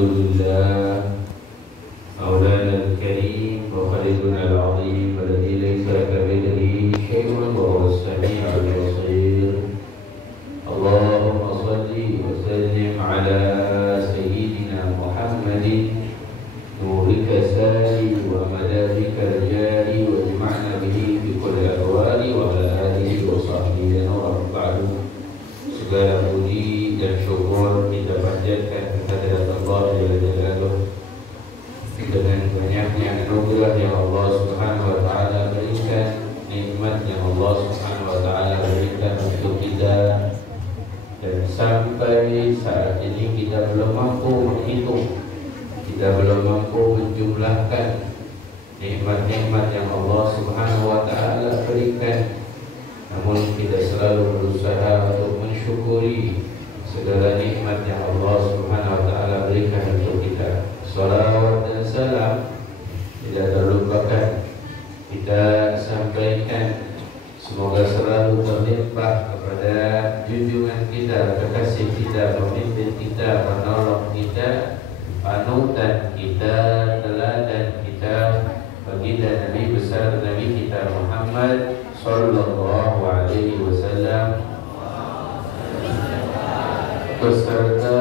لله مولانا الكريم وخالقنا العظيم الذي ليس كمثله شيء وهو السميع البصير. اللهم صل وسلم على سيدنا محمد نورك ساري وملاذك الجاري واجمعنا به في كل الأحوال وعلى آله وصحبه ومن بعد. Segala puji dan syukur kita panjatkan kehadirat Allah Jalla Jalaluhu dengan banyaknya anugerah yang Allah Subhanahu wa taala berikan, nikmat yang Allah Subhanahu wa taala berikan untuk kita, dan sampai saat ini kita belum mampu menghitung, kita belum mampu menjumlahkan nikmat-nikmat yang Allah Subhanahu wa taala berikan. Namun kita selalu berusaha untuk mensyukuri segala nikmat yang Allah Subhanahu wa taala berikan untuk kita. Salawat dan salam tidak terlupakan kita sampaikan, semoga selalu terlimpah kepada junjungan kita, kekasih kita, pemimpin kita, penolong kita, panutan kita, teladan kita, baginda Nabi besar Nabi kita Muhammad Sallallahu Alaihi Wasallam beserta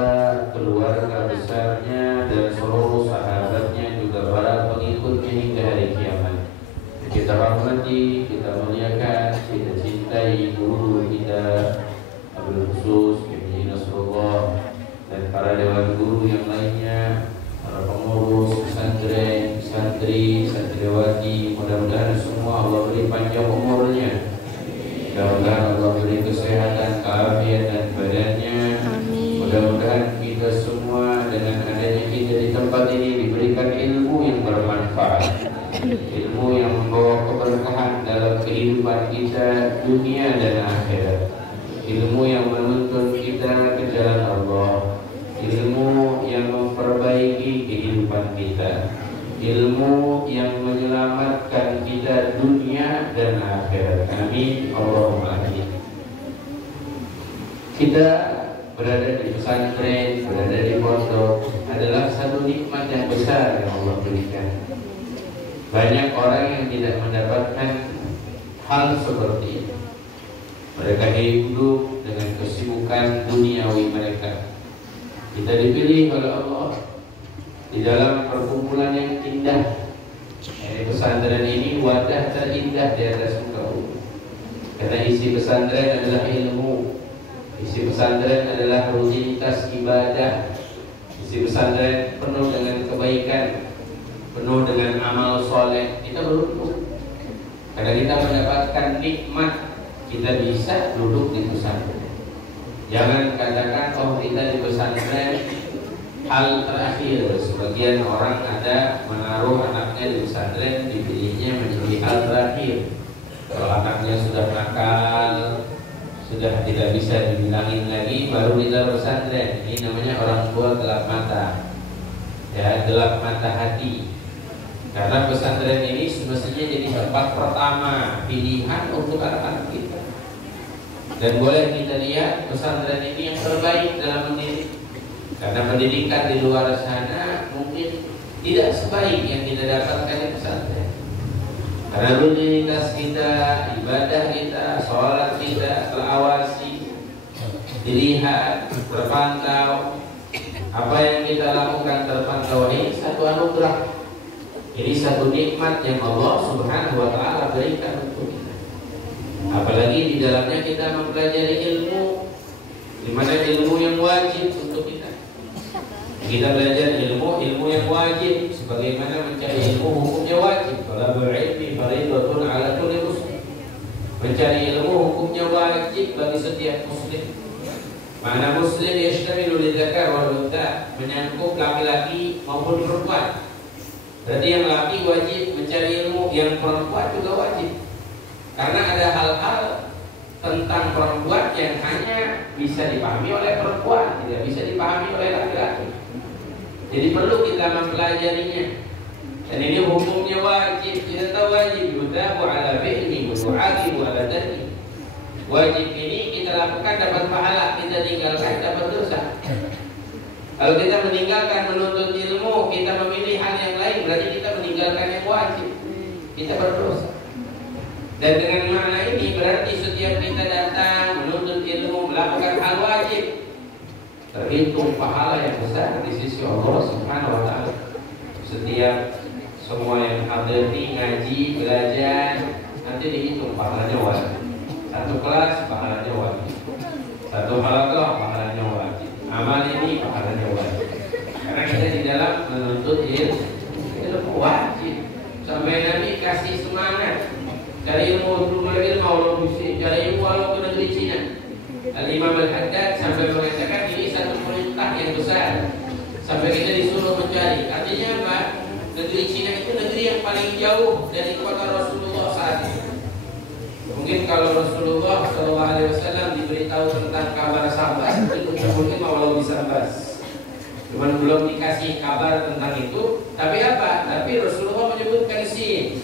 keluarga besarnya dan seluruh sahabatnya, juga para pengikutnya hingga hari kiamat. Kita hormati, kita muliakan, kita cintai guru kita, Abdul Khusus Kiai Nasrullah, dan para dewan guru yang lainnya, para pengurus pesantren, santri, santriwati. Mudah-mudahan semua Allah beri panjang umurnya, mudah-mudahan Allah beri kesehatan, keafiatan badannya. Mudah-mudahan kita semua dengan adanya kita di tempat ini diberikan ilmu yang bermanfaat, ilmu yang membawa keberkahan dalam kehidupan kita dunia dan akhirat, ilmu yang menuntun kita ke jalan Allah, ilmu yang memperbaiki kehidupan kita, ilmu yang menyelamatkan kita dunia dan akhirat. Amin Allahumma amin. Kita berada di pesantren, berada di pondok adalah satu nikmat yang besar yang Allah berikan. Banyak orang yang tidak mendapatkan hal seperti ini. Mereka hidup dengan kesibukan duniawi mereka. Kita dipilih oleh Allah di dalam perkumpulan yang indah. Jadi pesantren ini wadah terindah di atas muka bumi. Karena isi pesantren adalah ilmu, isi pesantren adalah rutinitas ibadah, isi pesantren penuh dengan kebaikan, penuh dengan amal soleh. Kita beruntung karena kita mendapatkan nikmat. Kita bisa duduk di pesantren. Jangan katakan oh kita di pesantren hal terakhir. Sebagian orang ada menaruh anaknya di pesantren, dipilihnya menjadi hal terakhir. Kalau anaknya sudah nakal, sudah tidak bisa dibilangin lagi, baru kita pesantren. Ini namanya orang tua gelap mata, ya, gelap mata hati. Karena pesantren ini semestinya jadi tempat pertama pilihan untuk anak-anak kita. Dan boleh kita lihat pesantren ini yang terbaik dalam mendidik. Karena pendidikan di luar sana mungkin tidak sebaik yang kita dapatkan di pesantren. Karena rutinitas kita, ibadah kita, sholat kita terawasi, dilihat, terpantau. Apa yang kita lakukan terpantau. Ini satu anugerah. Ini satu nikmat yang Allah Subhanahu wa taala berikan untuk kita. Apalagi di dalamnya kita mempelajari ilmu, di mana ilmu yang wajib untuk kita. Kita belajar ilmu yang wajib, sebagaimana mencari ilmu hukumnya wajib. Talabul ilmi fardhatun 'ala kulli muslim. Mencari ilmu hukumnya wajib bagi setiap muslim. Mana muslim yashtamilu lidzakar wal untha, menyangkup laki-laki maupun perempuan. Berarti yang laki wajib mencari ilmu, yang perempuan juga wajib. Karena ada hal-hal tentang perempuan yang hanya bisa dipahami oleh perempuan, tidak bisa dipahami oleh laki-laki. Jadi perlu kita mempelajarinya. Dan ini hukumnya wajib. Kita tahu wajib yutabu ala fi'li wa yu'aqibu ala tarki. Wajib ini kita lakukan dapat pahala, kita tinggalkan dapat dosa. Kalau kita meninggalkan menuntut ilmu, kita memilih hal yang lain, berarti kita meninggalkan yang wajib. Kita berdosa. Dan dengan makna ini berarti setiap kita datang menuntut ilmu, melakukan hal wajib, terhitung pahala yang besar di sisi Allah Subhanahu wa taala. Setiap semua yang hadir ngaji, belajar, nanti dihitung pahalanya wajib. Satu kelas pahalanya wajib. Satu halaqah pahalanya wajib. Amal ini pahalanya wajib. Karena kita di dalam menuntut ilmu wajib. Sampai Nabi kasih semangat cari ilmu, ilmu Allah muslim, cari ilmu Allah ke negeri Cina. Al-Imam Al-Haddad sampai mengatakan ini satu perintah yang besar. Sampai kita disuruh mencari. Artinya apa? Negeri Cina itu negeri yang paling jauh dari kota Rasulullah saat ini. Mungkin kalau Rasulullah SAW diberitahu tentang kabar Sambas, itu mungkin mau bisa Sambas. Cuman belum dikasih kabar tentang itu. Tapi apa? Tapi Rasulullah menyebutkan sih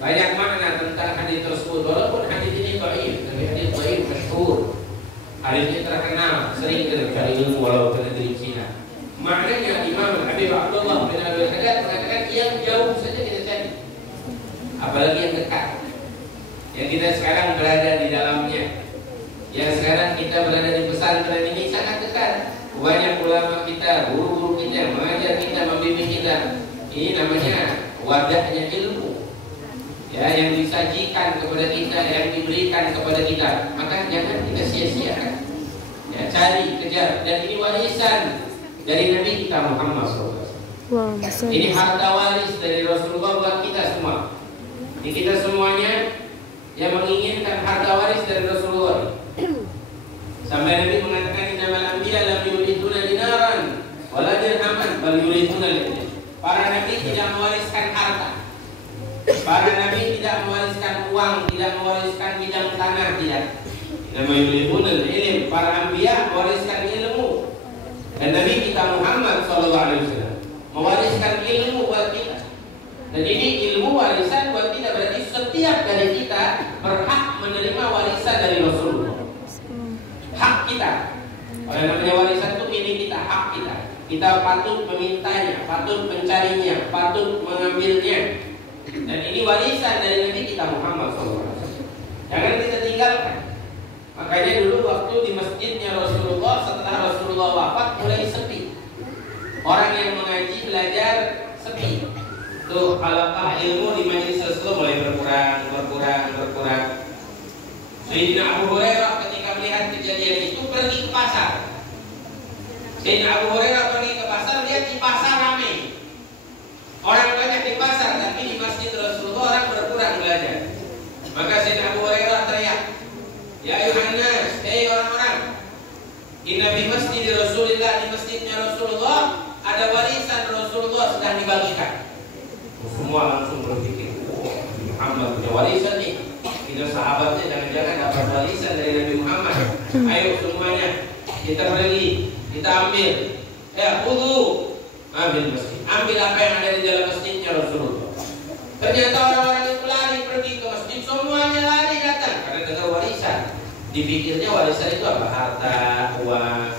banyak makna tentang hadis tersebut. Walaupun hadis ini dhaif, tapi hadis dhaif masyhur. Hadisnya terkenal, sering terjadi ilmu walau ke negeri Cina. Maknanya Imam Habib Abdullah bin Abdul Haddad mengatakan yang jauh saja kita cari, apalagi yang dekat, yang kita sekarang berada di dalamnya, yang sekarang kita berada di pesantren ini sangat dekat. Banyak ulama kita, guru-guru kita mengajar kita, membimbing kita. Ini namanya wadahnya ilmu. Ya, yang disajikan kepada kita, yang diberikan kepada kita, maka jangan kita sia-siakan. Ya, cari, kejar. Dan ini warisan dari Nabi kita Muhammad SAW. Wow, ini harta waris dari Rasulullah buat kita semua. Ini kita semuanya yang menginginkan harta waris dari Rasulullah. Sampai Nabi mengatakan innamal anbiya lam yuriduna dinaran wala dirhaman bal yuriduna al-ilm. Para nabi tidak mewariskan harta. Para nabi tidak mewariskan uang, tidak mewariskan bidang tanah, tidak. Nama yuriduna al-ilm. Para anbiya mewariskan ilmu. Dan Nabi kita Muhammad SAW mewariskan ilmu buat kita. Dan ini ilmu warisan buat kita. Berarti setiap dari kita berhak menerima warisan dari Rasulullah. Hak kita. Oleh namanya warisan itu milik kita, hak kita. Kita patut memintanya, patut mencarinya, patut mengambilnya. Dan ini warisan dari Nabi kita Muhammad SAW. Jangan kita tinggalkan. Makanya dulu waktu di masjidnya Rasulullah, setelah Rasulullah wafat mulai sepi. Orang yang mengaji belajar sepi. Tuh halaqah ilmu di majelis Rasulullah mulai berkurang. Sayyidina Abu Hurairah ketika melihat kejadian itu pergi ke pasar. Sayyidina Abu Hurairah pergi ke pasar, lihat di pasar ramai. Orang banyak di pasar, tapi di masjid Rasulullah orang berkurang belajar. Maka Sayyidina Abu Hurairah teriak, ya ayuhan nas, hei orang-orang, inna fi masjid Rasulillah, di masjidnya Rasulullah ada warisan Rasulullah sedang dibagikan. Semua langsung berpikir, Muhammad punya warisan nih. Kita sahabatnya jangan-jangan dapat warisan dari Nabi Muhammad. Ayo semuanya kita pergi, kita ambil. Ya, ambil masjid. Ambil apa yang ada di dalam masjidnya Rasulullah. Ternyata orang-orang itu lari pergi ke masjid, semuanya lari datang karena dengar warisan. Dipikirnya warisan itu apa? Harta, uang,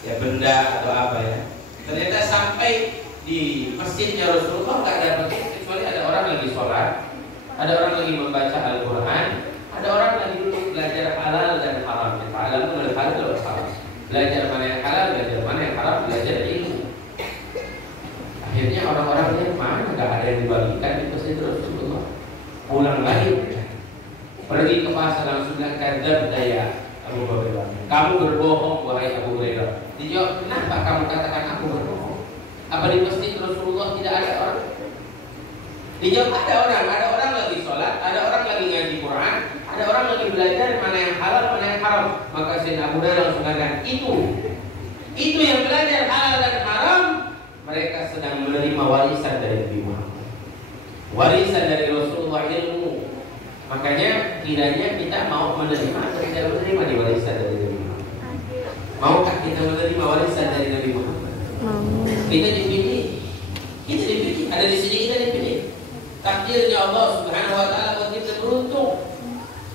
ya benda atau apa ya. Ternyata sampai di masjidnya Rasulullah nggak ada masjid kecuali ada orang lagi sholat, ada orang lagi membaca Al-Quran, ada orang lagi duduk belajar halal dan haram. Halal itu halal dan haram. Belajar mana yang halal, belajar mana yang haram, belajar ilmu. Akhirnya orang-orang lihat mana nggak ada yang dibagikan di masjid Rasulullah. Pulang lagi, pergi ke pasar langsung bilang kadzab daya Abu Hurairah. Kamu berbohong wahai Abu Hurairah. Dijawab, kenapa kamu katakan aku berbohong? Apa di masjid Rasulullah tidak ada orang? Dijawab ada orang lagi sholat, ada orang lagi ngaji Quran, ada orang lagi belajar mana yang halal, mana yang haram. Maka Sayyidina Abu Hurairah langsung mengatakan itu yang belajar halal dan haram, mereka sedang menerima warisan dari Nabi Muhammad, warisan dari Rasulullah ilmu. Makanya kiranya kita mau menerima atau tidak menerima di warisan dari Nabi Muhammad. Maukah kita menerima warisan dari Nabi Muhammad? Kita dipilih, ada di sini kita dipilih. Takdirnya Allah Subhanahu wa taala buat kita beruntung.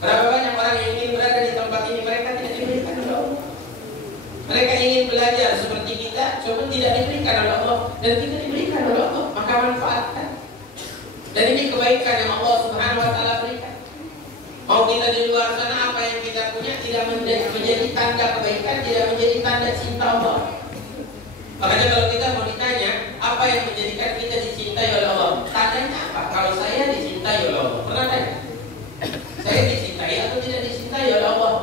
Berapa banyak orang yang ingin berada di tempat ini, mereka tidak diberikan oleh Allah. Mereka ingin belajar seperti kita, cuma tidak diberikan oleh Allah, dan kita diberikan oleh Allah, maka manfaatkan. Dan ini kebaikan yang Allah Subhanahu wa taala berikan. Mau kita di luar sana apa yang kita punya tidak menjadi tanda kebaikan, tidak menjadi tanda cinta Allah. Makanya kalau kita mau ditanya apa yang menjadikan kita dicintai oleh Allah, tandanya apa? Kalau saya dicintai oleh Allah, pernah tanya? Saya dicintai atau tidak dicintai oleh Allah?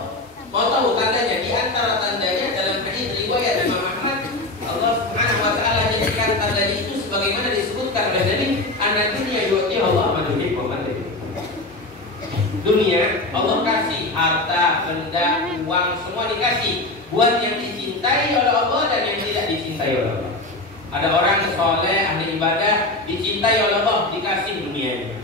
Mau tahu tandanya? Di antara tandanya dalam hadis riwayat Imam Ahmad, Allah Subhanahu wa taala jadikan tandanya itu sebagaimana disebutkan oleh Nabi, anak dunia yu'ti Allah manuhib wa manuhib. Dunia Allah kasih harta, benda, uang, semua dikasih buat yang dicintai oleh Allah dan yang tidak dicintai oleh Allah. Ada orang soleh, ahli ibadah, dicintai oleh Allah, dikasih dunianya.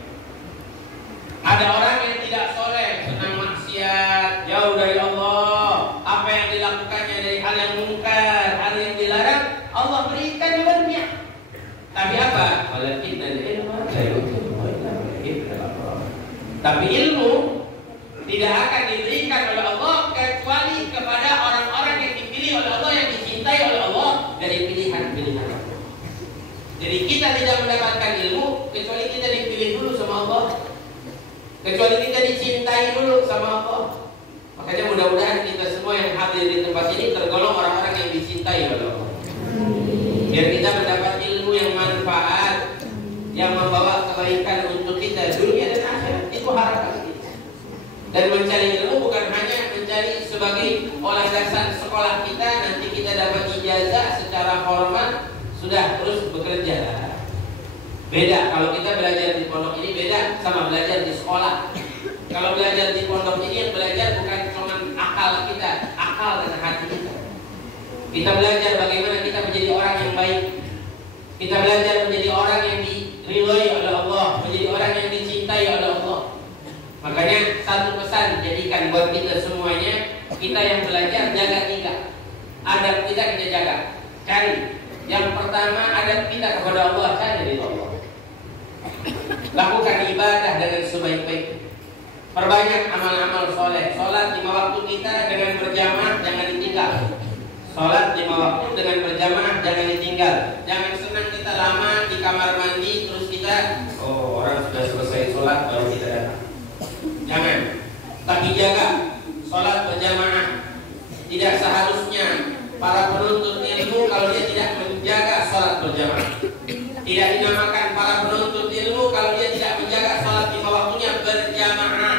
Ada orang yang tidak soleh, senang maksiat, jauh dari Allah, apa yang dilakukannya dari hal yang mungkar, hal yang dilarang, Allah berikan juga dunia. Tapi apa? Tapi ilmu tidak akan diberikan oleh Allah kecuali kepada orang-orang yang dipilih oleh Allah, yang dicintai oleh Allah dari pilihan-pilihan Allah. Jadi kita tidak mendapatkan ilmu kecuali kita dipilih dulu sama Allah, kecuali kita dicintai dulu sama Allah. Makanya mudah-mudahan kita semua yang hadir di tempat ini tergolong orang-orang yang dicintai oleh Allah. Biar kita mendapat ilmu yang manfaat, yang membawa kebaikan untuk kita dunia dan akhirat. Itu harapan kita. Dan mencari ilmu bukan hanya mencari sebagai olah dasar sekolah kita, nanti kita dapat ijazah secara formal, sudah terus bekerja. Beda kalau kita belajar di pondok ini, beda sama belajar di sekolah. Kalau belajar di pondok ini yang belajar bukan cuma akal kita, akal dan hati kita. Kita belajar bagaimana kita menjadi orang yang baik. Kita belajar menjadi orang yang diridhoi oleh Allah, menjadi orang yang dicintai oleh Allah. Makanya satu pesan jadikan buat kita semuanya, kita yang belajar jaga 3. Adab kita jaga. Cari. Yang pertama adab kita kepada Allah, cari dari Allah. Lakukan ibadah dengan sebaik-baiknya. Perbanyak amal-amal soleh. Sholat 5 waktu kita dengan berjamaah jangan ditinggal. Sholat 5 waktu dengan berjamaah jangan ditinggal. Jangan senang kita lama di kamar mandi terus kita, oh orang sudah selesai sholat baru kita datang. Jangan. Tapi jaga sholat berjamaah. Tidak seharusnya para penuntut ilmu kalau dia tidak menjaga sholat berjamaah. Tidak dinamakan para penuntut ilmu kalau dia tidak menjaga sholat 5 waktunya berjamaah.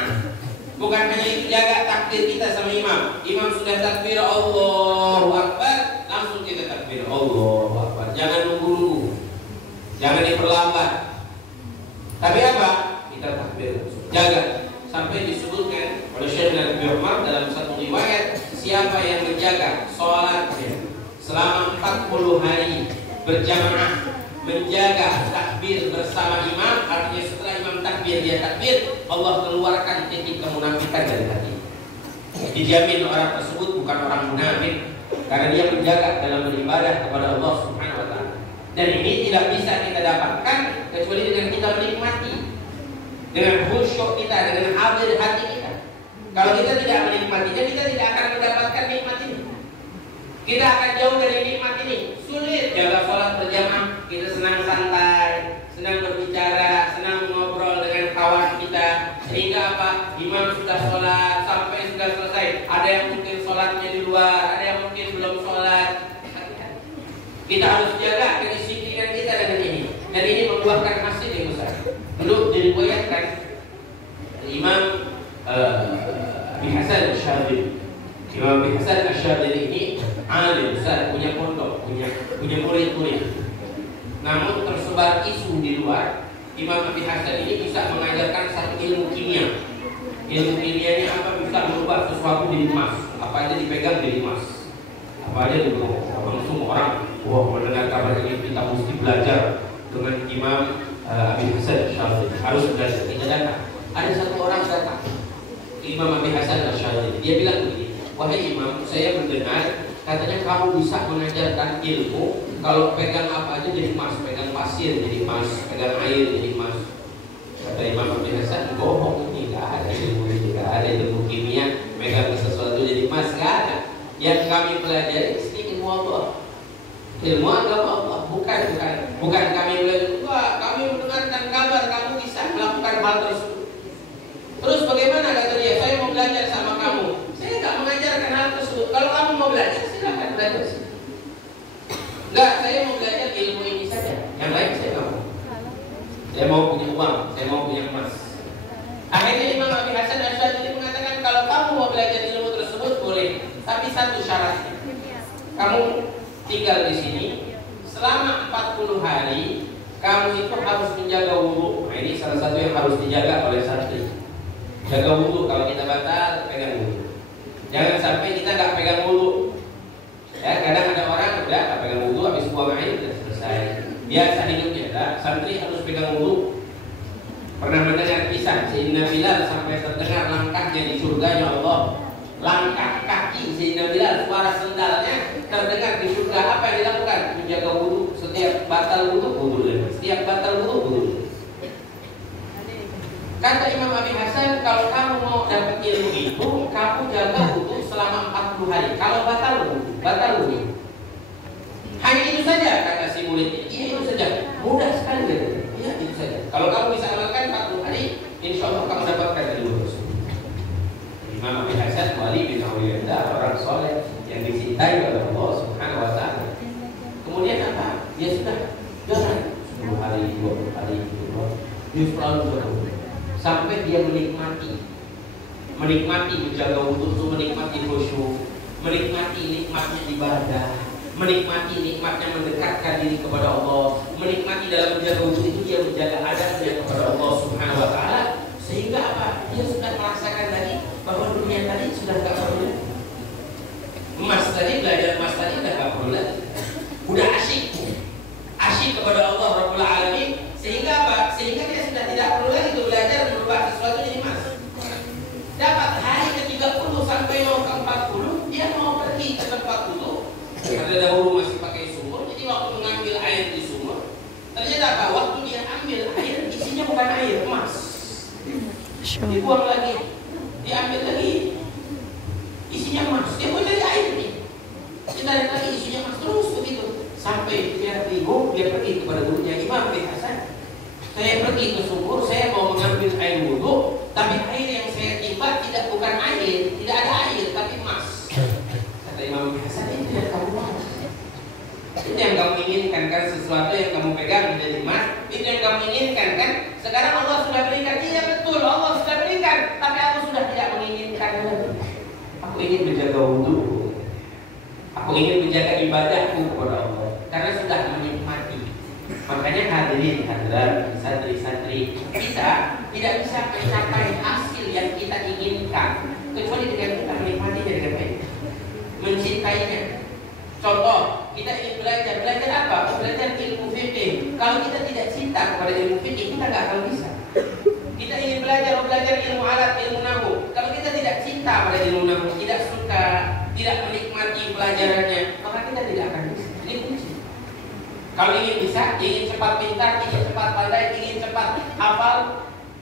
Bukan hanya itu, jaga takbir kita sama imam. Imam sudah takbir Allahu Akbar, langsung kita takbir Allahu Akbar. Jangan nunggu-nunggu, jangan diperlambat. Tapi apa? Kita takbir. Jaga. Sampai disebutkan oleh Syekh Nabi Umar dalam satu riwayat, siapa yang menjaga sholatnya selama 40 hari berjamaah, menjaga takbir bersama imam, artinya setelah imam takbir dia takbir, Allah keluarkan titik kemunafikan dari hati. Dijamin orang tersebut bukan orang munafik karena dia menjaga dalam beribadah kepada Allah Subhanahu wa taala. Dan ini tidak bisa kita dapatkan kecuali dengan kita menikmati, dengan khusyuk kita, dengan hadir hati kita. Kalau kita tidak menikmatinya, kita tidak akan mendapatkan nikmat ini. Kita akan jauh dari nikmat ini. Sulit jaga sholat berjamaah. Kita senang santai, senang berbicara, senang ngobrol dengan kawan kita. Sehingga apa? Imam sudah sholat sampai sudah selesai. Ada yang mungkin sholatnya di luar, ada yang mungkin belum sholat. Kita harus jaga kedisiplinan kita dengan ini. Dan ini membuahkan hasil yang besar. Dulu diriwayatkan Imam Abi Hasan Asy'adzili. Imam Abi Hasan Asy'adzili ini alim besar, punya pondok, punya murid-murid. Namun tersebar isu di luar, Imam Abi Hasan ini bisa mengajarkan satu ilmu kimia. Ilmu kimia ini apa? Bisa merubah sesuatu jadi emas. Apa aja dipegang jadi emas. Apa aja dibawa. Langsung orang, wah, mendengar kabar ini kita mesti belajar dengan Imam Abi Hasan Asy'adzili. Harus belajar. Kita datang. Ada satu orang datang, Imam Abi Hasan Asy'adzili. Dia bilang begini, wahai Imam, saya mendengar katanya kamu bisa mengajarkan ilmu kalau pegang apa aja jadi emas, pegang pasir jadi emas, pegang air jadi emas. Kata Imam Abi Hasan, bohong, ini nggak ada ilmu, nggak ada ilmu kimia pegang sesuatu jadi emas, nggak ada. Yang kami pelajari ini ilmu Allah. Ilmu agama Allah, bukan kami belajar. Kami mendengarkan kabar kamu bisa melakukan hal tersebut. Terus bagaimana kata dia? Saya mau belajar sama kamu. Saya nggak mengajarkan hal tersebut. Kalau kamu mau belajar, silakan belajar. Enggak, saya mau belajar ilmu ini saja. Yang lain saya nggak mau. Saya mau punya uang, saya mau punya emas. Akhirnya Imam Abi Hasan Asy'adzili mengatakan kalau kamu mau belajar ilmu tersebut boleh, tapi satu syaratnya. Kamu tinggal di sini selama 40 hari, kamu itu harus menjaga wudu. Nah, ini salah satu yang harus dijaga oleh santri. Jaga wudu, kalau kita batal, pegang wudu. Jangan sampai kita nggak pegang wudu. Ya, kadang ada orang udah nggak pegang wudu, habis buang air udah selesai. Biasa hidupnya, nah, santri harus pegang wudu. Pernah mendengar kisah Sayyidina Bilal sampai terdengar langkahnya di surga, ya Allah. Langkah kaki Sayyidina Bilal, suara sendalnya terdengar di surga. Apa yang dilakukan? Menjaga wudu. Setiap batal wudu, wudu. Setiap batal wudu, wudu. Kata Imam Abi Hasan, kalau kamu mau dapat ilmu itu, kamu jaga wudu selama 40 hari. Kalau batal wudu, batal wudu. Hanya itu saja, kata si muridnya. Iya, itu saja. Mudah sekali. Iya, itu saja. Kalau kamu bisa amalkan 40 hari, insya Allah kamu dapatkan ilmu tersebut. Imam Abi Hasan wali bin Auliya, orang soleh yang dicintai oleh Allah Subhanahu wa Ta'ala. Kemudian apa? Dia sudah jalan 10 hari, 20 hari, dia selalu jalan sampai dia menikmati menjaga wudu itu, menikmati khusyuk, menikmati nikmatnya ibadah, menikmati nikmatnya mendekatkan diri kepada Allah, menikmati dalam menjaga wudu itu dia menjaga adabnya kepada Allah Subhanahu wa Ta'ala, sehingga apa? Dia sudah merasakan tadi bahwa dunia tadi sudah tidak perlu. Emas tadi, belajar emas tadi sudah tidak perlu lagi. Udah asyik kepada Allah Rabbul Alamin, sehingga apa? Sehingga dia sudah tidak perlu lagi untuk belajar merubah sesuatu jadi emas. Dapat hari ke-30 sampai mau ke-40, dia mau pergi ke tempat wudu. Karena dahulu masih pakai sumur, jadi waktu mengambil air di sumur, ternyata apa? Waktu dia ambil air, isinya bukan air, emas. Dibuang lagi, diambil lagi, isinya emas. Dia mau cari air nih, ditarik lagi, isinya emas, terus begitu sampai dia bingung. Dia pergi kepada gurunya, Imam Abi Hasan, saya pergi ke sumur, saya mau mengambil air wudu, tapi air yang saya timba bukan air, tidak ada air, tapi emas. Kata Imam Abi Hasan, itu yang kamu mau, itu yang kamu inginkan kan? Sesuatu yang kamu pegang menjadi emas, itu yang kamu inginkan kan? Sekarang Allah sudah berikan. Iya betul, Allah sudah berikan, tapi aku sudah tidak menginginkan lagi. Aku ingin menjaga wudu, aku ingin menjaga ibadahku kepada Allah, karena sudah menikmati. Makanya hadirin hadirat, santri-santri, kita tidak bisa mencapai hasil yang kita inginkan kecuali dengan kita menikmatinya dengan baik, mencintainya. Contoh, kita ingin belajar apa? Belajar ilmu fikih. Kalau kita tidak cinta kepada ilmu fikih, kita nggak akan bisa. Kita ingin belajar ilmu alat, ilmu nahwu. Kalau kita tidak cinta pada ilmu nahwu, tidak suka, tidak menikmati pelajarannya, maka kita tidak akan bisa. Ini kunci. Kalau ingin bisa, ingin cepat pintar, ingin cepat pandai, ingin cepat hafal,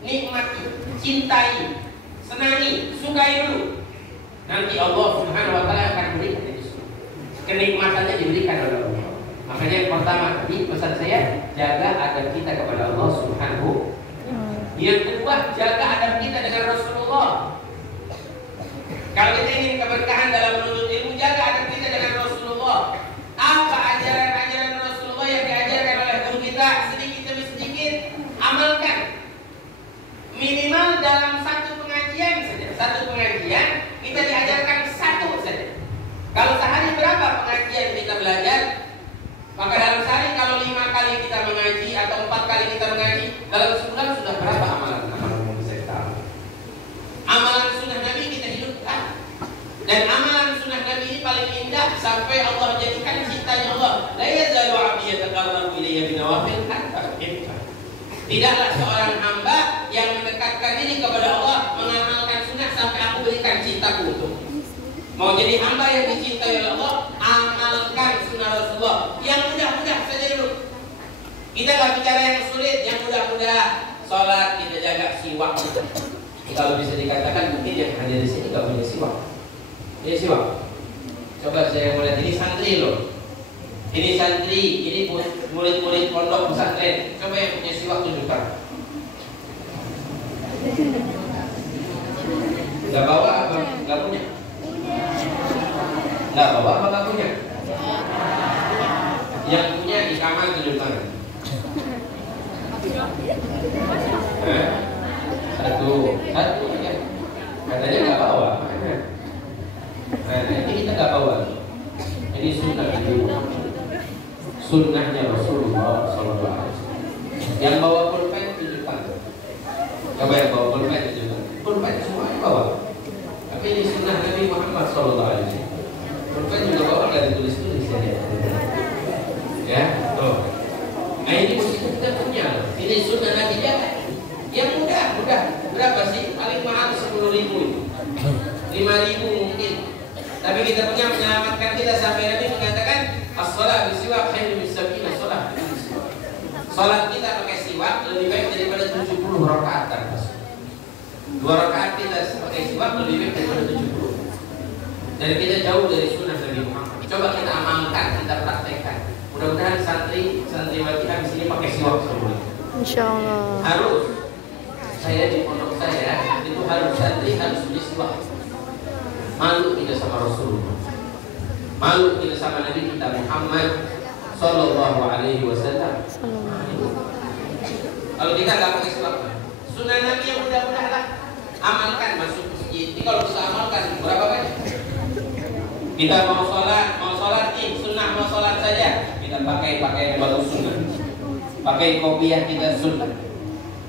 nikmati, cintai, senangi, sukai dulu. Nanti Allah Subhanahu wa Ta'ala akan berikan itu semua. Kenikmatannya diberikan oleh Allah. Makanya yang pertama tadi pesan saya, jaga adab kita kepada Allah Subhanahu. Yang kedua, jaga adab kita dengan Rasulullah. Kalau kita ingin keberkahan dalam menuntut ilmu, jaga adab kita dengan Rasulullah. Apa ajaran-ajaran Rasulullah yang diajarkan oleh guru kita, sedikit demi sedikit amalkan. Minimal dalam satu pengajian saja. Satu pengajian kita diajarkan satu saja. Kalau sehari berapa pengajian kita belajar? Maka dalam sehari kalau 5 kali kita mengaji atau 4 kali kita mengaji, dalam sebulan sudah berapa amalan yang bisa kita amalkan? Amalan sunnah Nabi kita hidupkan. Dan amalan sunnah Nabi ini paling indah sampai Allah jadikan cintanya Allah. La yazalu 'abdi yataqarrabu ilayya binawafil hatta uhibba. Tidaklah seorang hamba yang mendekatkan diri kepada Allah mengamalkan sunnah sampai aku berikan cintaku untuk. Mau jadi hamba yang dicintai oleh Allah, amalkan sunnah Rasulullah. Yang mudah-mudah saja dulu. Kita nggak bicara yang sulit, yang mudah-mudah. Sholat kita jaga siwak. Kalau bisa dikatakan mungkin yang hadir di sini nggak punya siwak. Ini siwak. Coba saya mulai, ini santri loh. Ini santri, ini murid-murid pondok pesantren. Coba yang punya siwak tunjukkan. Gak bawa apa? Gak punya? Gak bawa apa gak punya? Yang punya di kamar tunjukkan. Satu ya. Katanya gak bawa. Nah, ini kita gak bawa. Ini sunnah Nabi Muhammad. Sunnahnya Rasulullah SAW. Yang bawa pulpen tunjukkan. Coba yang bawa pulpen tunjukkan. Pulpen semuanya bawa. Tapi ini sunnah Nabi Muhammad SAW. Pulpen juga bawa, nggak ditulis-tulis ya. Tuh. Nah ini mesti kita punya. Ini sunnah Nabi jangan. Yang mudah. Berapa sih? Paling mahal 10.000 itu. 5.000 mungkin. Tapi kita punya menyelamatkan kita sampai Nabi mengatakan as-shalat bisiwak khairun min sab'ina shalah. Salat kita pakai siwak lebih baik daripada 70 rakaat. 2 rakaat kita pakai siwak lebih baik daripada 70. Dan kita jauh dari sunnah Nabi Muhammad. Coba kita amalkan, kita praktekkan. Mudah-mudahan santriwati di sini pakai siwak semua. Insyaallah. Harus. Saya di pondok saya itu harus santri harus beli siwak. Malu kita sama Rasulullah, malu kita sama Nabi kita Muhammad Sallallahu Alaihi Wasallam. Kalau kita nggak pakai siwak, sunnah Nabi yang mudah-mudah lah, amalkan masuk masjid. Ini kalau bisa amalkan berapa banyak? Kita mau sholat nih, sunnah mau sholat saja, kita pakai baju sunnah, pakai kopiah kita sunnah,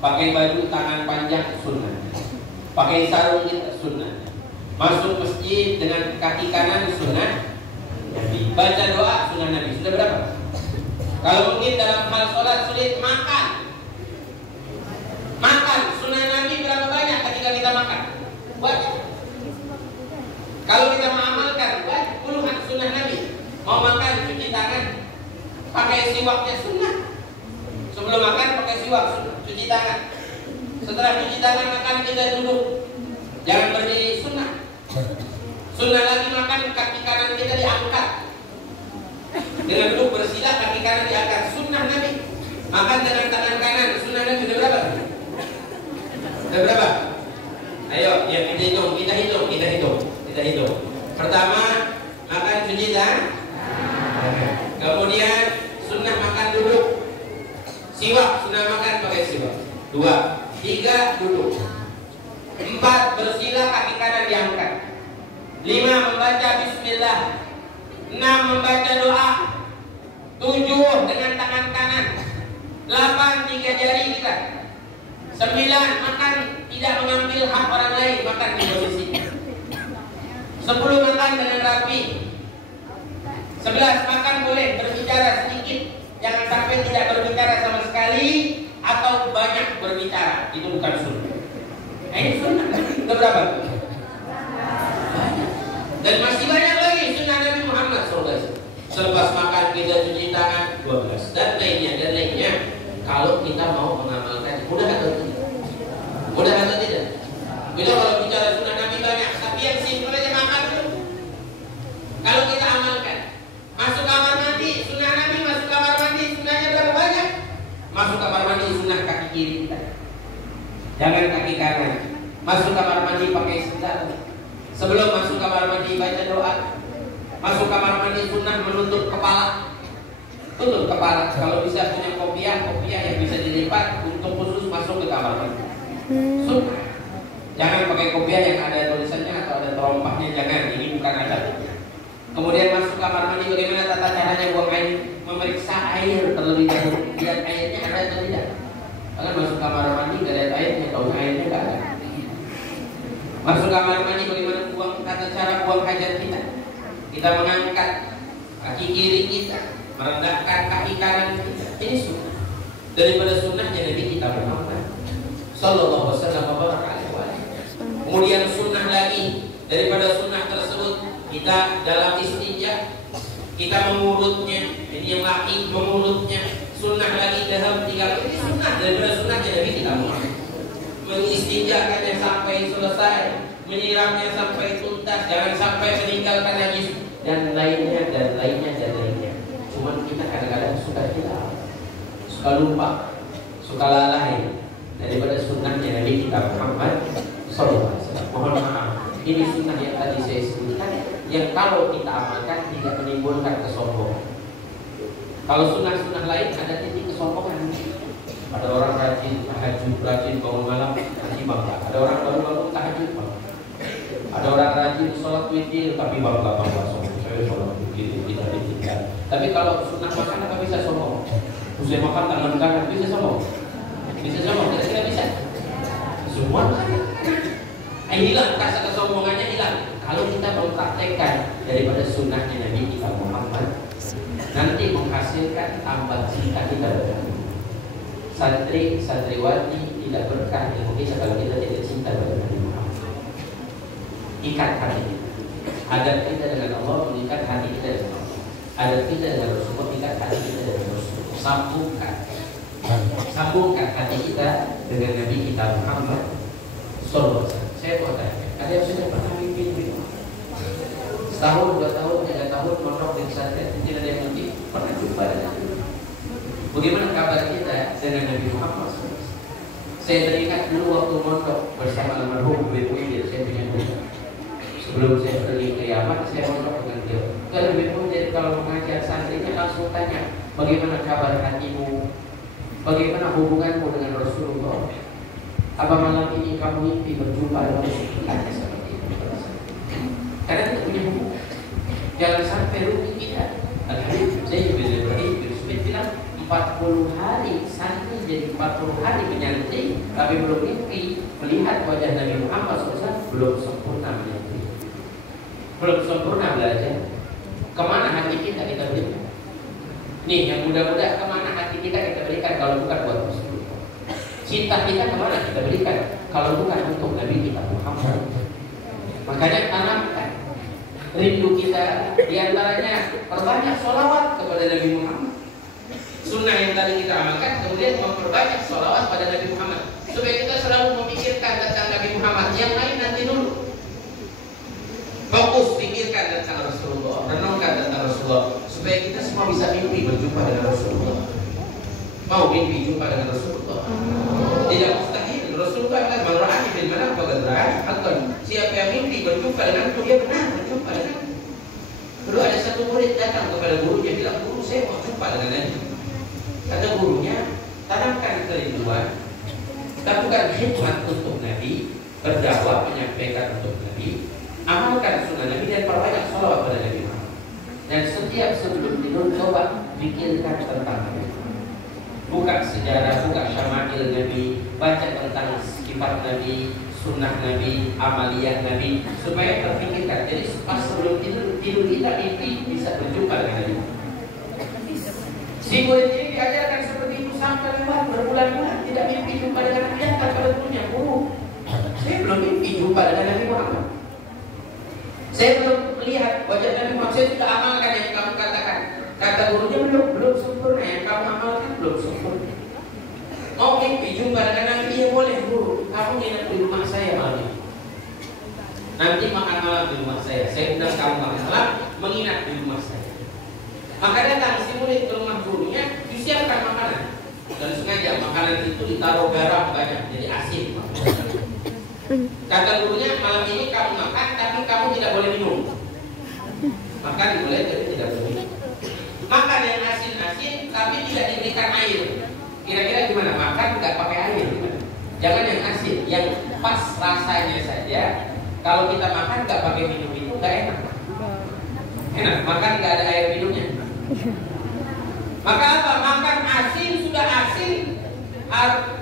pakai baju tangan panjang sunnah, pakai sarung kita sunnah. Masuk masjid dengan kaki kanan sunnah Nabi. Baca doa sunnah Nabi. Sudah berapa? Kalau mungkin dalam hal sholat sulit, makan sunnah Nabi berapa banyak ketika kita makan? Banyak. Kalau kita mengamalkan banyak puluhan sunnah Nabi. Mau makan cuci tangan, pakai siwaknya sunnah. Sebelum makan pakai siwak, cuci tangan. Setelah cuci tangan makan kita duduk, jangan berdiri, sunnah. Sunnah lagi makan kaki kanan kita diangkat. Dengan duduk bersila kaki kanan diangkat. Sunnah Nabi. Makan dengan tangan kanan. Sunnah Nabi udah berapa? Udah berapa? Ayo, ya kita hitung. Pertama, makan cuci tangan. Kemudian sunnah makan duduk. Siwak, sunnah makan pakai siwak. 2, 3 duduk. 4 bersila kaki kanan diangkat. 5 membaca bismillah. 6 membaca doa. 7 dengan tangan kanan. 8 3 jari kita. 9 makan tidak mengambil hak orang lain, makan di posisi. 10 makan dengan rapi. 11 makan boleh berbicara sedikit, jangan sampai tidak berbicara sama sekali atau banyak berbicara, itu bukan sunnah. Ini sunnah. Itu berapa? Dan masih banyak lagi sunnah Nabi Muhammad SAW. Selepas makan kita cuci tangan 12 dan lainnya. Kalau kita mau mengamalkan, mudah atau tidak? Kita kalau bicara sunnah Nabi banyak, tapi yang simpel aja makan dulu. Kalau kita amalkan, masuk kamar mandi sunnah Nabi, masuk kamar mandi sunnahnya berapa banyak? Masuk kamar mandi sunnah kaki kiri kita, jangan kaki kanan. Masuk kamar mandi pakai sendal. Sebelum masuk kamar mandi baca doa. Masuk kamar mandi sunnah menutup kepala. Tutup kepala. Kalau bisa punya kopiah yang bisa dilipat untuk khusus masuk ke kamar mandi. Sunnah. Jangan pakai kopiah yang ada tulisannya atau ada terompahnya, jangan. Ini bukan adab. Kemudian masuk kamar mandi, bagaimana tata caranya buang air? Memeriksa air terlebih dahulu. Lihat airnya ada atau tidak. Jangan masuk kamar mandi gak lihat airnya, tahu airnya gak ada. Masuk kamar mandi bagaimana tata cara buang hajat kita? Kita mengangkat kaki kiri kita, merendahkan kaki kanan kita. Ini sunnah. Daripada sunnahnya Nabi kita Muhammad Sallallahu Alaihi Wasallam. Kemudian sunnah lagi daripada sunnah tersebut, kita dalam istinja kita mengurutnya. Ini yang laki mengurutnya. Sunnah lagi dalam 3 kali. Ini sunnah daripada sunnahnya Nabi kita Muhammad. Mengistinjakannya sampai selesai, menyiramnya sampai tuntas, jangan sampai meninggalkan najis dan lainnya. Cuman kita kadang-kadang suka hilang, suka lupa, suka lalai daripada sunnahnya Nabi kita Muhammad SAW. Mohon maaf, ini sunnah yang tadi saya sebutkan, yang kalau kita amalkan tidak menimbulkan kesombongan. Kalau sunnah-sunnah lain ada titik kesombongan. Ada orang rajin tahajud, rajin bangun malam, nanti bangga. Ada orang baru bangun tahajud, bangga. Ada orang rajin sholat witir, tapi bangga sombong. Saya sholat witir tidak ditinggal. Tapi kalau sunnah makan apa bisa sombong? Usai makan tangan kanan bisa sombong? Bisa sombong? Tidak bisa. Semua hilang, rasa kesombongannya hilang. Kalau kita mempraktekkan daripada sunnahnya Nabi kita Muhammad, nanti menghasilkan tambah cinta kita kepada santri, santriwati tidak berkah ilmu kita kalau kita tidak cinta kepada Nabi Muhammad. Ikat hati kita. Adab kita dengan Allah mengikat hati kita dengan Allah. Adab kita dengan Rasulullah, ikat hati kita dengan Rasulullah. Sambungkan hati kita dengan Nabi kita Muhammad SAW. Saya mau tanya, ada yang sudah pernah mimpi? Setahun, 2 tahun, 3 tahun mondok di pesantren tidak ada yang mimpi pernah jumpa dengan Nabi. Bagaimana kabar kita dengan Nabi Muhammad SAW? Saya teringat dulu waktu mondok bersama almarhum Ibu Mudir, saya punya guru. Sebelum saya pergi ke Yaman, saya mondok dengan dia. Kalau Ibu Mudir kalau mengajar santrinya langsung tanya, bagaimana kabar hatimu? Bagaimana hubunganmu dengan Rasulullah? Apa malam ini kamu mimpi berjumpa dengan Rasulullah? Seperti itu. Karena kita punya hubungan. Jangan sampai rugi kita. Alhamdulillah, saya juga bilang 40 hari santri jadi 40 hari menyantri, tapi belum mimpi melihat wajah Nabi Muhammad SAW, belum sempurna menyantri, belum sempurna belajar. Kemana hati kita berikan? Nih yang muda-muda, kemana hati kita berikan kalau bukan buat Rasulullah? Cinta kita kemana kita berikan kalau bukan untuk Nabi kita Muhammad? Makanya tanamkan rindu kita, diantaranya perbanyak sholawat kepada Nabi Muhammad. Sunnah yang tadi kita amalkan, kemudian memperbanyak sholawat pada Nabi Muhammad, supaya kita selalu memikirkan tentang Nabi Muhammad. Yang lain nanti dulu. Fokus pikirkan tentang Rasulullah, renungkan tentang Rasulullah, supaya kita semua bisa mimpi berjumpa dengan Rasulullah. Mau mimpi jumpa dengan Rasulullah? Tidak mustahil. Rasulullah kan mar'ani bil manam faqad ra'ani haqqan. Siapa yang mimpi berjumpa denganku, dia benar berjumpa denganku. Dulu ada satu murid datang kepada gurunya, bilang, guru saya mau jumpa dengan Nabi. Kata gurunya, tanamkan kerinduan, lakukan khidmat untuk Nabi, berdakwah menyampaikan untuk Nabi, amalkan sunnah Nabi dan perbanyak sholawat pada Nabi Muhammad. Dan setiap sebelum tidur coba pikirkan tentang Nabi. Buka sejarah, buka syama'il Nabi, baca tentang sifat Nabi, sunnah Nabi, amaliyah Nabi, supaya terpikirkan. Jadi pas sebelum tidur kita mimpi bisa berjumpa dengan Nabi. Si murid ini diajarkan seperti itu sampai lewat berbulan-bulan, tidak mimpi jumpa dengan Nabi. Pada gurunya, guru, saya belum mimpi jumpa dengan Nabi Muhammad. Saya belum melihat wajah Nabi Muhammad. Saya sudah amalkan yang kamu katakan. Kata gurunya, belum sempurna. Yang kamu amalkan belum sempurna. Mau mimpi jumpa dengan Nabi, ya boleh guru. Kamu nginep di rumah saya malam ini. Nanti makan malam di rumah saya. Saya undang kamu makan malam menginap di rumah saya. Maka datang si murid ke rumah gurunya, disiapkan makanan. Dan sengaja makanan itu ditaruh garam banyak, jadi asin. Kata gurunya, malam ini kamu makan, tapi kamu tidak boleh minum. Makan boleh, tapi tidak boleh minum. Makan yang asin-asin, tapi tidak diberikan air. Kira-kira gimana? Makan nggak pakai air, gimana? Jangan yang asin, yang pas rasanya saja. Kalau kita makan nggak pakai minum itu nggak enak. Enak, makan nggak ada air minumnya. Maka apa? Makan asin, sudah asin,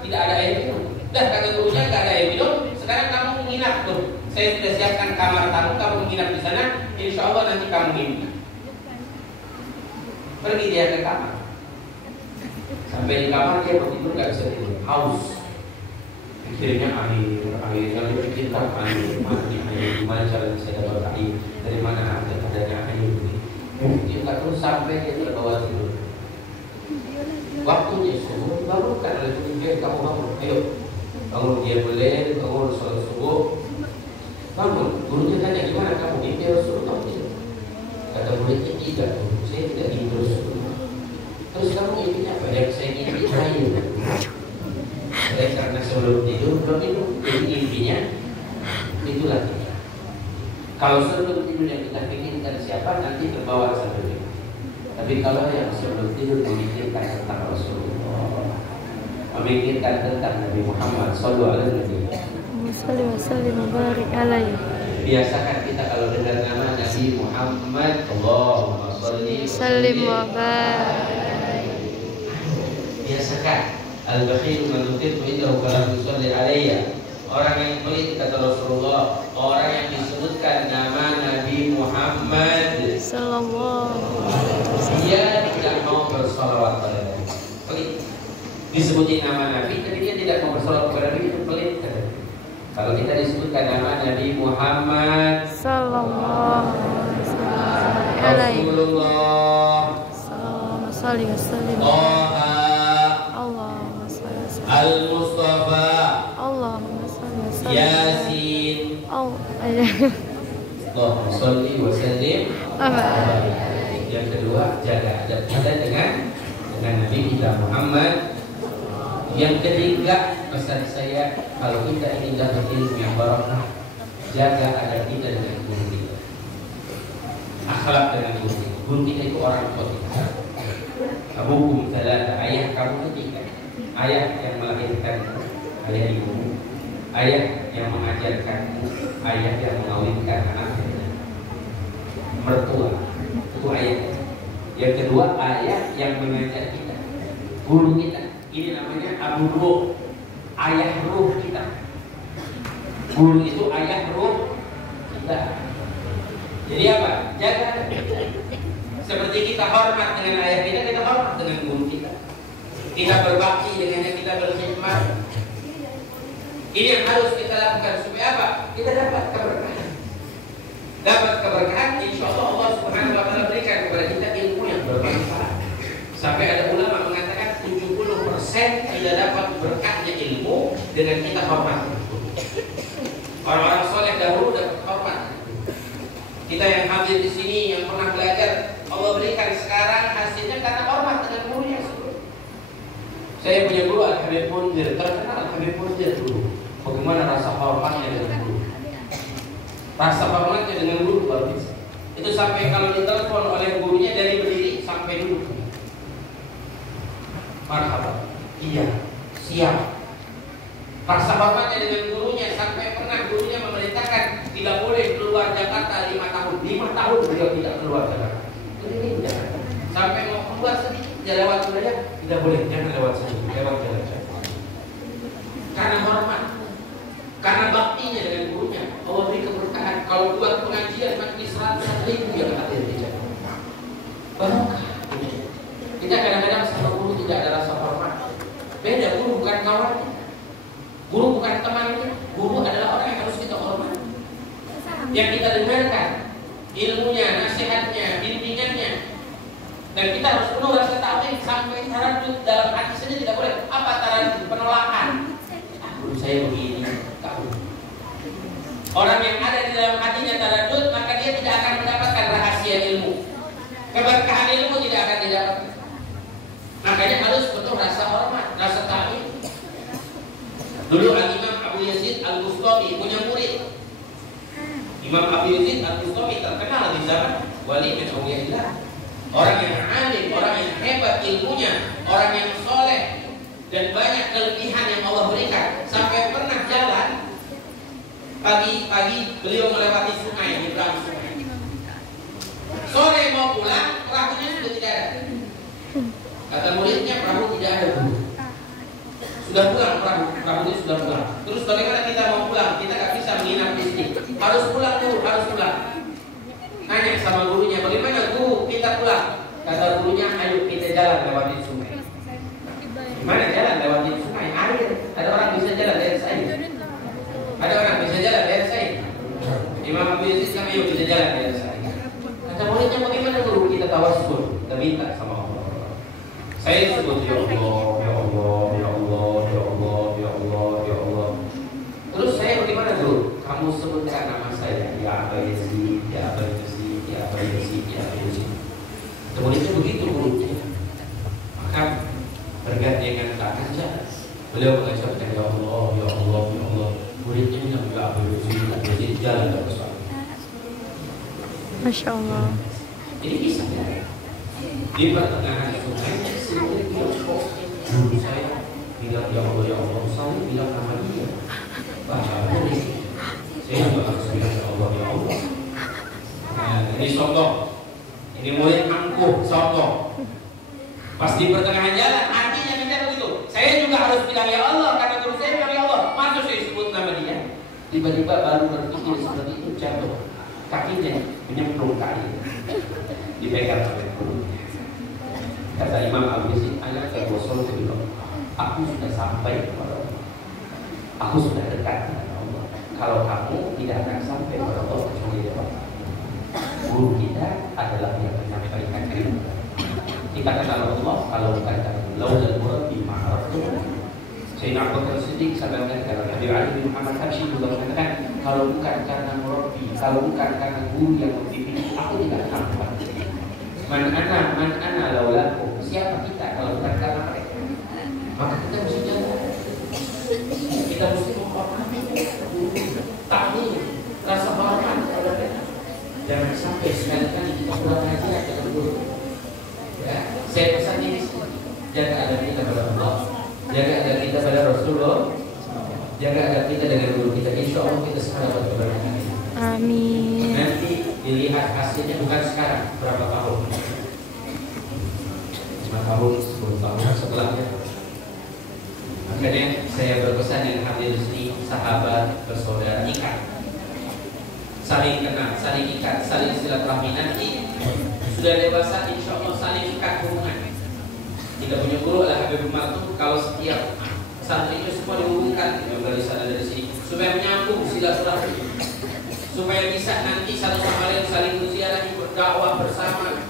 tidak ada air minum. Dah kata gurunya nggak ada air minum. Sekarang kamu menginap tuh. Saya sudah siapkan kamar tamu, kamu menginap di sana. Insya Allah nanti kamu mimpi. Pergi dia ke kamar. Sampai di kamar dia begitu nggak bisa tidur, haus. Pikirnya air. Kalau dipikirkan air, gimana cara saya dapat air? Dari mana adanya air? Dia tak terus sampai dia terbawa tidur. Waktunya subuh, bangunkan oleh gurunya, kamu bangun, ayo bangun. Dia boleh bangun sholat subuh, bangun. Gurunya tanya, gimana kamu mimpi Rasulullah? Kata muridnya, tidak, saya tidak mimpi Rasulullah. Terus kamu intinya apa? Yang saya ingin air. Karena sebelum tidur belum minum. Jadi intinya itulah kita. Kalau sebelum tidur yang kita pikirkan siapa, nanti terbawa sendiri. Tapi kalau yang sebelum tidur memikirkan tentang Rasulullah, memikirkan tentang Nabi Muhammad Sallallahu Alaihi Wasallam, biasakan kita kalau dengar nama Nabi Muhammad, Allahumma sholli wa barik. Biasakan al-bakhil man yutiqu indahu kalam yusalli alayya. Orang yang pelit kata Rasulullah, orang yang disebutkan nama Nabi Muhammad sallallahu alaihi wasallam, dia tidak mau bersalawat pada Nabi. Pelit. Disebutin nama Nabi, tapi dia tidak mau bersalawat kepada Nabi, itu pelit. Kalau kita disebutkan nama Nabi Muhammad sallallahu alaihi wasallam, Rasulullah sallallahu alaihi wasallam, Allahumma shalli al-Mustafa, Allahumma shalli Yasin, Allahumma shalli wa sallim. Yang kedua, jaga adab kita dengan Nabi kita Muhammad. Yang ketiga, pesan saya, kalau kita ingin dapat ilmu yang barakah, jaga adab kita dengan guru kita, akhlak dengan guru kita. Guru kita itu orang tua kita. Abukum salata, ayah kamu ketiga, ayah yang melahirkan, ayah ibumu, ayah yang mengajarkanmu, ayah yang mengawinkan anaknya, mertua itu ayah. Yang kedua, ayah yang mengajar kita, guru kita. Ini namanya Abu Ruh, ayah ruh kita. Guru itu ayah ruh kita. Jadi apa? Jaga. Seperti kita hormat dengan ayah kita, kita hormat dengan guru kita. Kita berbakti dengan yang kita berkhidmat. Ini yang harus kita lakukan supaya apa? Kita dapat keberkahan. Dapat keberkahan, insya Allah Allah Subhanahu wa Ta'ala berikan kepada kita ilmu yang bermanfaat. Sampai ada ulama mengatakan 70% tidak dapat berkahnya ilmu dengan kita hormat. Orang-orang soleh dahulu dapat hormat. Kita yang hadir di sini, yang pernah belajar, Allah berikan sekarang hasilnya karena hormat dengan gurunya. Saya punya guru Al-Habib Munzir, terkenal Al-Habib Munzir dulu. Bagaimana rasa hormatnya dengan guru? Rasa hormatnya dengan guru luar biasa. Itu sampai kalau ditelepon oleh gurunya dari berdiri sampai duduk. Marhaba, iya, siap. Rasa hormatnya dengan gurunya sampai pernah gurunya memerintahkan tidak boleh keluar Jakarta 5 tahun. 5 tahun beliau tidak keluar Jakarta. Ini Jakarta. Sampai mau keluar sedikit jalan lewat saja tidak boleh, jangan lewat sini, lewat jalan saja. Karena hormat, karena baktinya dengan gurunya, Allah beri keberkahan. Kalau buat pengajian makin 100.000 yang hadir di Jakarta. Barokah. Kita kadang-kadang sama guru tidak ada rasa hormat. Beda, guru bukan kawan, guru bukan temannya, guru adalah orang yang harus kita hormat. Yang kita dengarkan ilmunya, nasihatnya, bimbingannya, dan kita harus penuh rasa taklim sampai taradud dalam hati saja tidak boleh. Apa taradud? Penolakan. Guru saya begini, kamu. Orang yang ada di dalam hatinya taradud, maka dia tidak akan mendapatkan rahasia ilmu. Keberkahan ilmu tidak akan didapatkan. Makanya harus penuh rasa hormat, rasa taklim. Dulu Imam Abu Yazid Al-Bustami punya murid. Imam Abu Yazid Al-Bustami terkenal di zaman wali min awliyaillah. Orang yang alim, orang yang hebat ilmunya, orang yang soleh, dan banyak kelebihan yang Allah berikan. Sampai pernah jalan pagi-pagi beliau melewati sungai, nyebrang sungai. Sore mau pulang, perahunya sudah tidak ada. Kata muridnya, perahu tidak ada, Bu. Sudah pulang perahunya sudah pulang. Terus bagaimana kita mau pulang? Kita nggak bisa menginap di sini. Harus pulang dulu, harus pulang. Nanya sama gurunya, bagaimana guru kita pulang? Kata gurunya, ayo kita jalan lewatin sungai. Gimana jalan lewatin sungai? Air. Ada orang bisa jalan dari saya. Ada orang bisa jalan dari saya. Imam Abu Yazid kami yuk bisa jalan dari saya. Kata muridnya, bagaimana guru? Kita tawasul, kita minta sama Allah. Saya sebut ya Allah, ya Allah, ya Allah, ya Allah, ya Allah, ya Allah. Terus saya bagaimana guru? Kamu sebutkan nama saya, ya Aba Yazid, ya Aba Yazid, ya Aba Yazid, ya Aba Yazid. Kemudian begitu gurunya. Beliau mengucapkan ya Allah, ya Allah, ya Allah. Muridnya yang tidak berdoa, jadi jalan terus. Masya Allah. Ini kisahnya di pertengahan sungai. Guru saya bilang ya Allah, saya bilang nama dia. Saya juga harus bilang ya Allah, ya Allah. Nah, ini contoh. Ini murid angkuh, contoh. Pas di pertengahan jalan, artinya minta begitu. Saya juga harus bilang ya Allah, karena guru saya bilang ya Allah. Masuk saya sebut nama dia. Tiba-tiba baru berpikir seperti itu, jatuh. Kakinya menyemplung kali. Dipegang oleh gurunya. Kata Imam Al-Ghazali, anak tergosol ke bilang, aku sudah sampai kepada Allah. Aku sudah dekat dengan Allah. Kalau kamu tidak akan sampai kepada Allah kecuali lewat guru kita adalah yang menyampaikan ilmu. Kita kenal Allah kalau bukan karena laulal murabbi ma'araftu. Sayyidina Abu Bakar Siddiq sampaikan kalau Nabi Ali bin Muhammad Habsyi juga mengatakan kalau bukan karena murabbi, kalau bukan karena guru yang membimbing, aku tidak akan. Man ana laulakum. Siapa kita kalau bukan karena mereka? Maka kita mesti jalan. Kita mesti menghormati, taklim, rasa hormat kepada mereka. Jangan sampai sekali-kali kita kurang ajar dengan guru. Ya, saya pesan ini, jaga adab kita pada Allah, jaga adab kita pada Rasulullah, jaga adab kita dengan guru kita. Insya Allah kita semua dapat keberkahan. Amin. Nanti dilihat hasilnya bukan sekarang, berapa tahun? 5 tahun, 10 tahun setelahnya. Makanya saya berpesan yang hadir di sini, sahabat, bersaudara, ikat, saling kenal, saling ikat, saling silaturahmi. Nanti sudah dewasa, insya Allah saling ikat hubungan. Kita punya guru adalah Habib Martu. Kalau setiap santri itu semua dihubungkan yang dari sana dari sini supaya menyambung silaturahmi, supaya bisa nanti satu sama lain saling berziarah, berdakwah bersama.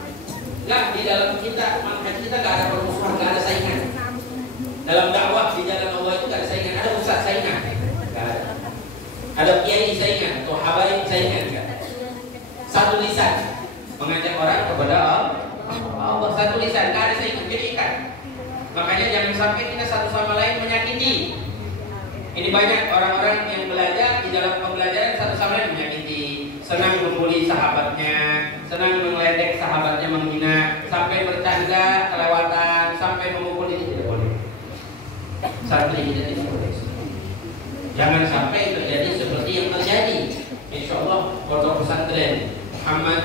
Enggak, di dalam kita, manhaj kita enggak ada permusuhan, enggak ada saingan. Dalam dakwah di jalan Allah itu enggak ada saingan. Ada ustaz saingan? Enggak ada. Ada kiai saingan atau habaib saingan? Enggak. Satu lisan mengajak orang kepada Allah. Satu lisan, enggak ada saingan, jadi ikat. Makanya jangan sampai kita satu sama lain menyakiti. Ini banyak orang-orang yang belajar di dalam pembelajaran satu sama lain menyakiti, senang membuli sahabatnya, senang mengledek sahabatnya, menghina, sampai bercanda kelewatan, sampai memukul. Ini tidak boleh. Santri kita tidak boleh. Jangan sampai terjadi seperti yang terjadi. Insya Allah pondok pesantren Muhammad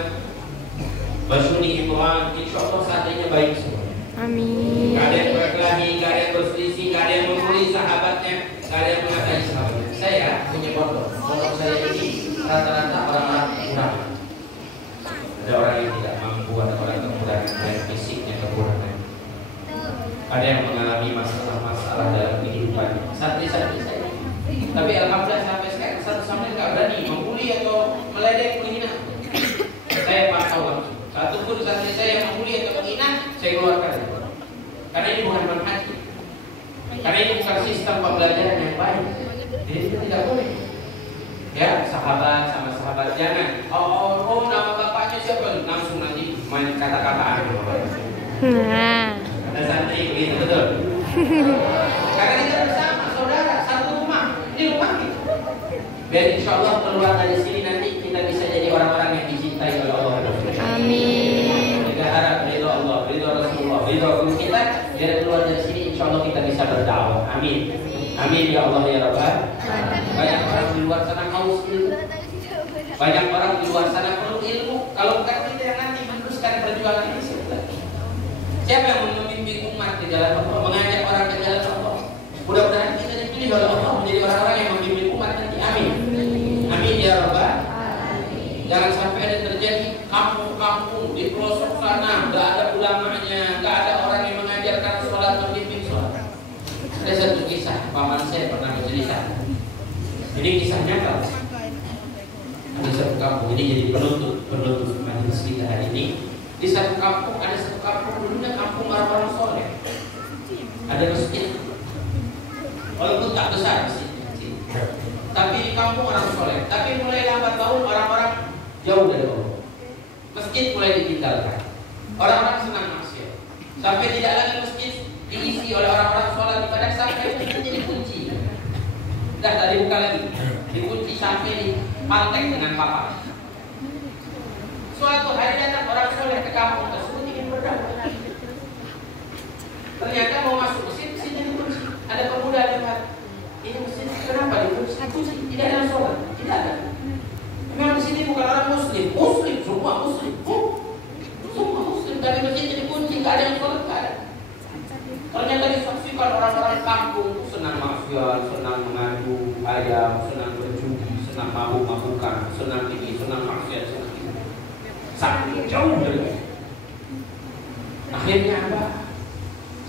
Basyuni Imran, insya Allah santrinya baik semua. Amin. Gak ada yang berkelahi, gak ada yang berselisih, gak ada yang membuli sahabatnya, gak ada yang mengatai sahabatnya. Saya punya pondok saya ini rata-rata orang-orang kurang. Ada orang yang tidak mampu, ada orang kekurangan, ada fisiknya kekurangan. Ada yang mengalami masalah-masalah dalam kehidupan. Santri-santri saya. Tapi alhamdulillah sampai sekarang satu sama lain gak berani membuli atau meledek, menghina. Saya pantau langsung. Satu pun santri saya yang membuli atau menghina, saya keluarkan. Karena ini bukan manhaj. Karena ini bukan sistem pembelajaran yang baik. Jadi itu tidak boleh. Ya, sahabat sama sahabat jangan. Oh, nama bapaknya siapa? Langsung nanti main kata-kataan. Nah, Ada santri begitu betul. Karena kita bersama, saudara, satu rumah. Ini rumah kita. Biar insya Allah keluar dari sini nanti kita bisa jadi orang-orang yang dicintai oleh Allah. amin. Kita harap ridho Allah, ridho Rasulullah, ridho guru kita. Biar keluar dari sini insya Allah kita bisa berdakwah. Amin. Amin ya Allah ya Rabbal. Banyak orang di luar sana haus ilmu. Banyak orang di luar sana perlu ilmu. Kalau bukan kita yang nanti meneruskan perjuangan ini. Siapa yang membimbing umat di jalan Allah, mengajak orang ke jalan Allah? Mudah-mudahan kita dipilih oleh Allah menjadi orang-orang yang membimbing umat nanti. Amin. Amin ya Rabbal. Jangan sampai ada terjadi kampung-kampung di pelosok sana, nggak ada ulamanya, nggak ada orang yang mengajarkan sholat, membimbing sholat. Ada satu kisah, paman saya pernah bercerita. Jadi kisahnya kalau ada satu kampung, ini jadi penutup majelis kita hari ini. Di satu kampung, ada satu kampung dulunya kampung orang-orang soleh. Ada masjid, walaupun tak besar masjidnya, tapi di kampung orang soleh. Tapi mulai lambat tahun orang-orang jauh dari Allah. Masjid mulai ditinggalkan. Orang-orang senang maksiat. Sampai tidak lagi masjid diisi diisi oleh orang-orang sholat ibadah sampai itu jadi kunci. Dah tadi buka lagi, dikunci sampai di pantek dengan papan. Suatu hari datang orang soleh ke kampung tersebut ingin berdakwah. Ternyata mau masuk mesin dikunci. Ada pemuda lewat. Ini mesin kenapa dikunci? Tidak ada sholat, tidak ada. Memang di sini bukan orang muslim, semua muslim. Semua muslim dari mesin dikunci, nggak ada yang sholat, nggak ada. Ternyata disaksikan orang-orang kampung senang maksiat, senang mengadu ayam, senang berjudi, senang mabuk-mabukan, senang ini, senang maksiat, senang ini. Saking jauh dari. Akhirnya apa?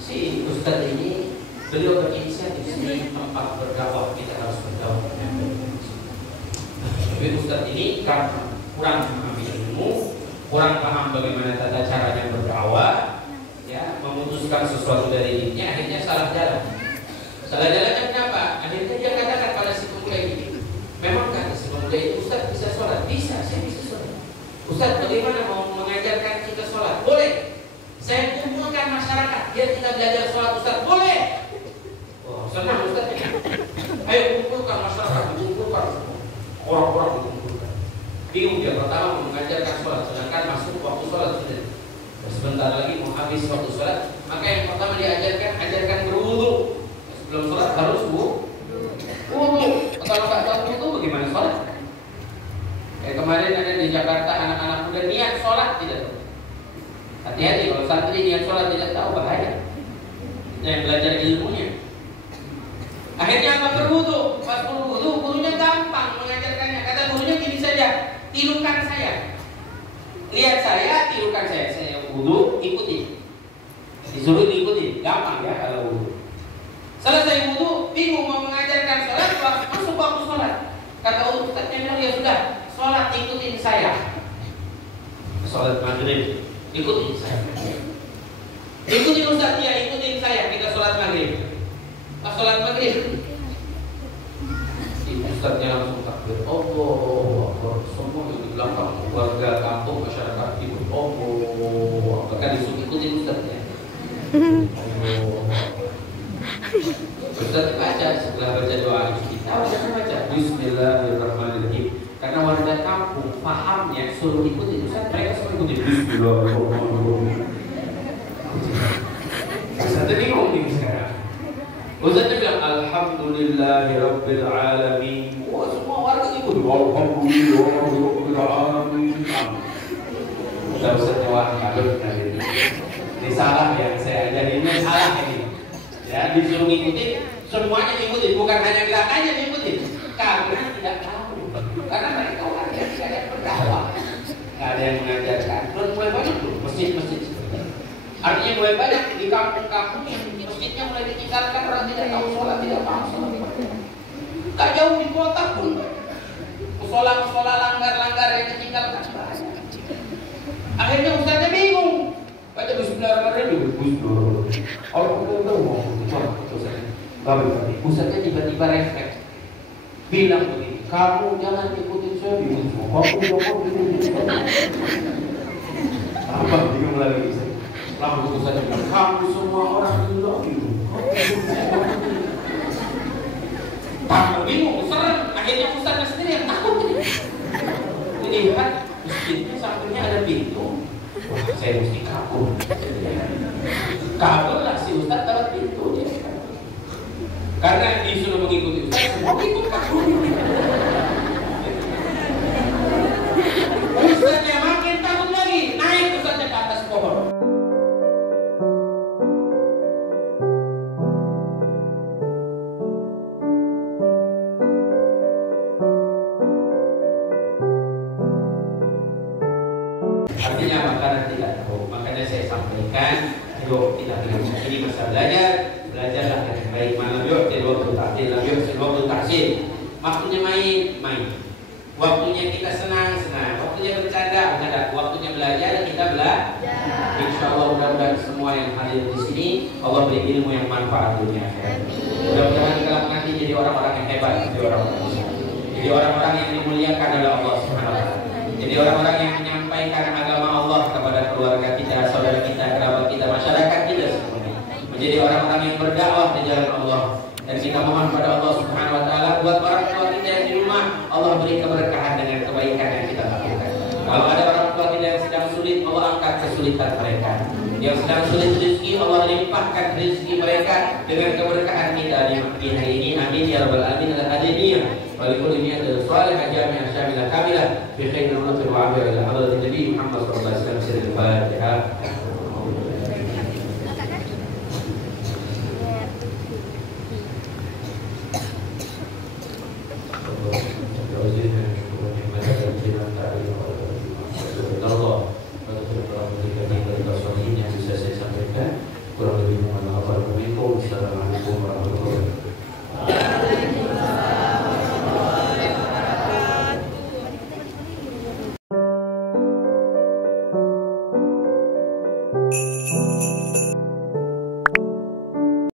Si Ustaz ini beliau berinisiatif di tempat berdakwah kita harus berdakwah. Tapi Ustaz ini kan kurang memahami ilmu, kurang paham bagaimana tata caranya berdakwah, ya, memutuskan sesuatu dari dirinya, akhirnya salah jalan. Salah jalannya kenapa? Akhirnya dia katakan pada si pemuda ini, memang kata si pemuda itu, Ustaz bisa sholat? Bisa, saya bisa sholat. Ustaz bagaimana mau mengajarkan kita sholat? Boleh. Saya kumpulkan masyarakat, biar kita belajar sholat. Ustaz boleh. Oh, senang Ustaz. Ayo kumpulkan masyarakat, kumpulkan orang-orang kumpulkan. Bingung dia pertama mengajarkan sholat, sedangkan masuk waktu sholat sudah. Sebentar lagi mau habis waktu sholat, maka yang pertama ajarkan berwudu. Sebelum sholat harus wudu. Kalau nggak tahu wudu bagaimana sholat? Kayak kemarin ada di Jakarta anak-anak muda niat sholat tidak tahu. Hati-hati kalau santri niat sholat tidak tahu bahaya. Yang belajar ilmunya. Akhirnya apa berwudu? Pas berwudu, gurunya gampang mengajarkannya. Kata gurunya gini saja, tirukan saya. Lihat saya, tirukan saya. Saya wudu, ikuti. Disuruh diikuti, gampang ya kalau wudu. Selesai wudu, bingung mau mengajarkan sholat, masuk waktu sholat. Kata ustadznya bilang, ya sudah, sholat ikutin saya. Sholat maghrib, ikutin saya. Ikutin ustadznya, ikutin saya. Kita sholat maghrib. Pas sholat maghrib, ustadznya langsung takbir. Allah, semua yang di belakang warga kampung masyarakat timur. Allah, apakah disuruh ikutin ustadznya? Ustadz baca setelah baca doa kita baca Bismillahirrahmanirrahim. Karena warga kampung pahamnya suruh ikutin Ustadz, mereka suruh ikutin Bismillahirrahmanirrahim. Ustadz bingung nih sekarang. Ustadz bilang Alhamdulillahirabbil alamin. Wah, semua warga ikut Alhamdulillahirabbil alamin. Udah Ustadz wah kabel ini. Ini salah yang saya ajarin, ini salah ini. Ya, disuruh ngikutin, semuanya ngikutin, bukan hanya belakangnya ngikutin. Karena tidak tahu. Karena mereka orang yang tidak ada berdakwah, nggak ada yang mengajarkan. Terus mulai banyak tuh masjid-masjid. Artinya mulai banyak di kampung-kampung yang masjidnya mulai ditinggalkan, orang tidak tahu sholat, tidak paham sholat. Tak jauh di kota pun musola-musola langgar-langgar yang ditinggalkan. Akhirnya ustaznya bingung. Baca Bismillahirrahmanirrahim. Ustaznya tiba-tiba refleks, bilang begini, kamu jangan ikutin saya di semua. Apa bingung lagi? Lalu ustaznya bilang, kamu semua orang bilang itu. Tambah bingung, serem. Akhirnya ustaznya sendiri yang takut. Lihat masjidnya sampingnya ada pintu. Wah, saya mesti kabur. Kabur lah si ustaz lewat pintu dia. Karena disuruh mengikuti ustaz, semua ikut kabur. Ustaznya makin takut lagi, naik ustaznya ke atas pohon. Artinya makanan tidak tahu, makanya saya sampaikan, yuk kita bilang ini masa belajarlah yang baik. Malam yuk di waktu taksil, yuk di waktu taksil. Waktunya main. Waktunya kita senang, waktunya bercanda. Waktunya belajar, kita belajar. Insya Allah mudah-mudahan semua yang hadir di sini Allah beri ilmu yang manfaat dunia. Mudah-mudahan kalau nanti jadi orang-orang yang hebat, jadi orang-orang yang dimuliakan oleh Allah Subhanahu wa taala. Jadi orang-orang yang menyampaikan agama Allah kepada keluarga kita, saudara kita, kerabat kita, masyarakat kita semuanya. Menjadi orang-orang yang kesulitan mereka. Yang sedang sulit rezeki, Allah limpahkan rezeki mereka dengan keberkahan kita di hari ini. Amin ya rabbal alamin. Al-hadiniyah ولكل نية صالحة جامعة شاملة كاملة بخير نصر وعافية إلى حضرة النبي محمد صلى الله عليه وسلم. سر الفاتحة. Kurang lebih mohon maaf. Assalamualaikum warahmatullahi wabarakatuh.